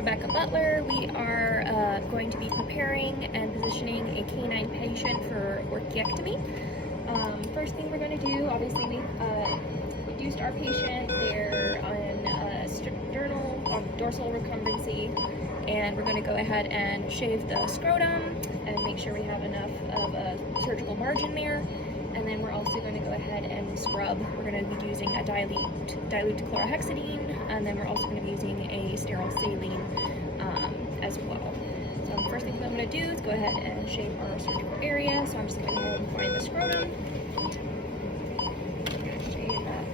Rebecca Butler. We are going to be preparing and positioning a canine patient for orchiectomy. First thing we're going to do, obviously we reduced our patient. They're on sternal, dorsal recumbency, and we're going to go ahead and shave the scrotum and make sure we have enough of a surgical margin there. And then we're also going to go ahead and scrub. We're going to be using a dilute chlorhexidine, and then we're also going to be using a sterile saline as well. So the first thing I'm going to do is go ahead and shave our surgical area. So I'm just going to go ahead and find the scrotum. I'm going to shave that.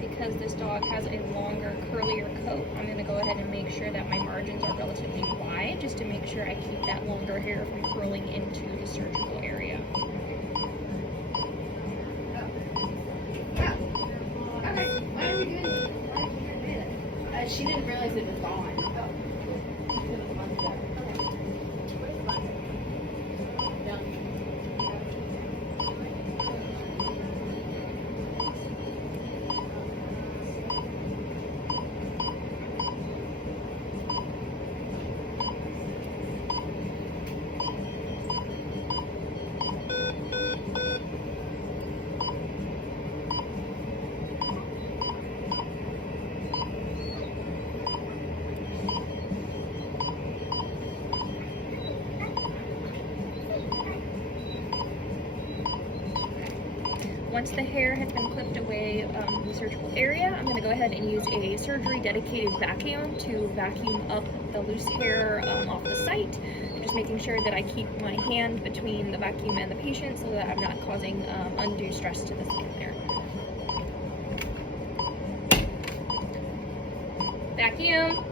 Because this dog has a longer, curlier coat, I'm going to go ahead and make sure that my margins are relatively wide, just to make sure I keep that longer hair from curling into the surgical area. Okay, why are we doing this? She didn't realize it was gone. Once the hair has been clipped away from the surgical area, I'm going to go ahead and use a surgery-dedicated vacuum to vacuum up the loose hair off the site. Just making sure that I keep my hand between the vacuum and the patient so that I'm not causing undue stress to the skin there. Vacuum.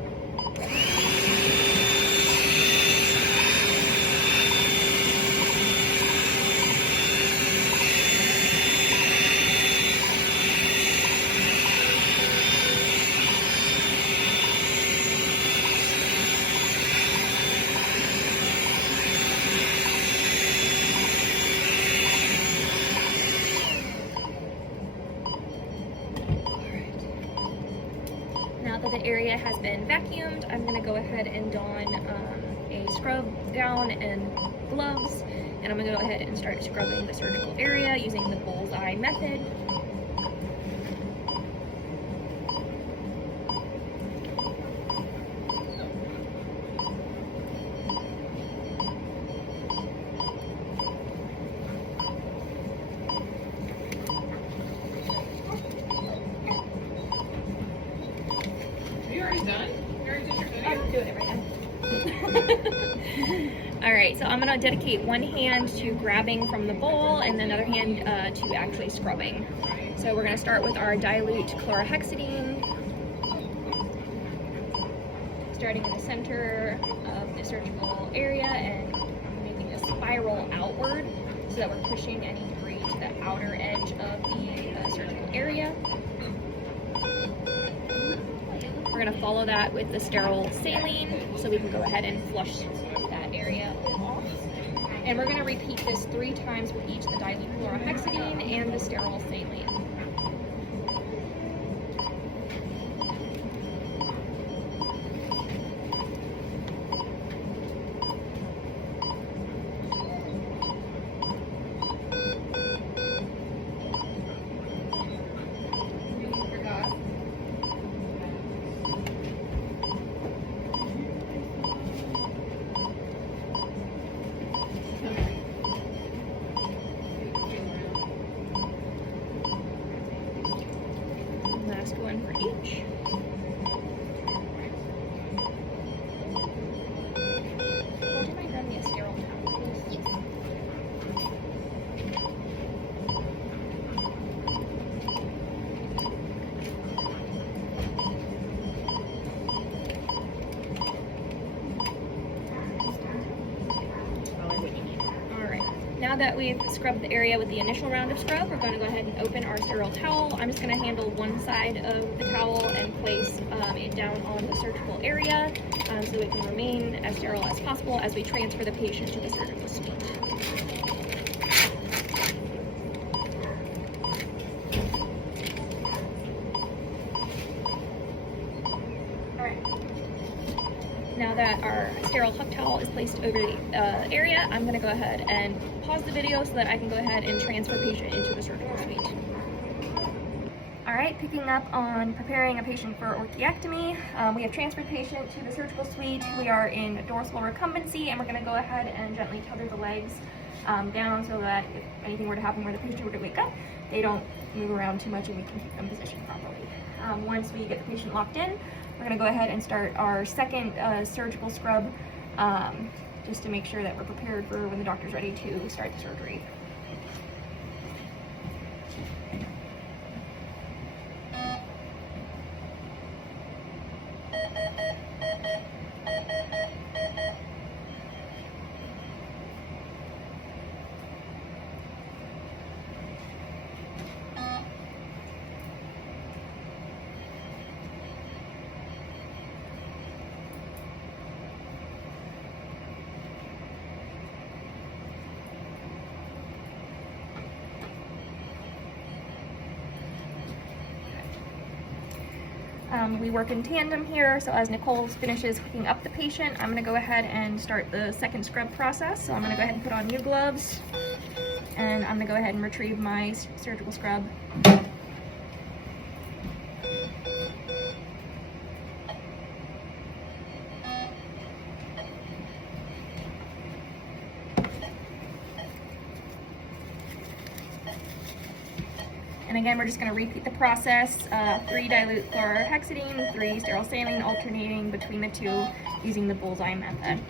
Now that the area has been vacuumed, I'm going to go ahead and don a scrub gown and gloves, and I'm going to go ahead and start scrubbing the surgical area using the bullseye method. Done? You already did your video? I'm doing it right now. Alright, so I'm going to dedicate one hand to grabbing from the bowl and another hand to actually scrubbing. So we're going to start with our dilute chlorhexidine, starting in the center of the surgical area and making a spiral outward so that we're pushing any debris to the outer edge of the surgical area. We're going to follow that with the sterile saline so we can go ahead and flush that area off. And we're going to repeat this 3 times with each the dilute chlorhexidine and the sterile saline. now that we've scrubbed the area with the initial round of scrub, we're going to go ahead and open our sterile towel. I'm just going to handle one side of the towel and place it down on the surgical area so it can remain as sterile as possible as we transfer the patient to the surgical suite. Now that our sterile hug towel is placed over the area, I'm going to go ahead and pause the video so that I can go ahead and transfer patient into the surgical suite. Alright, picking up on preparing a patient for orchiectomy. We have transferred patient to the surgical suite. We are in dorsal recumbency, and we're going to go ahead and gently tether the legs down so that if anything were to happen where the patient were to wake up, they don't move around too much and we can keep them positioned properly. Once we get the patient locked in, we're going to go ahead and start our second surgical scrub just to make sure that we're prepared for when the doctor's ready to start the surgery. We work in tandem here, so as Nicole finishes hooking up the patient, I'm going to go ahead and start the second scrub process. So I'm going to go ahead and put on new gloves, and I'm going to go ahead and retrieve my surgical scrub. And again, we're just going to repeat the process, 3 dilute chlorhexidine, 3 sterile saline, alternating between the two using the bullseye method.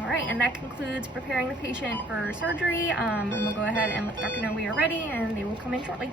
Alright, and that concludes preparing the patient for surgery, and we'll go ahead and let the doctor know we are ready, and they will come in shortly.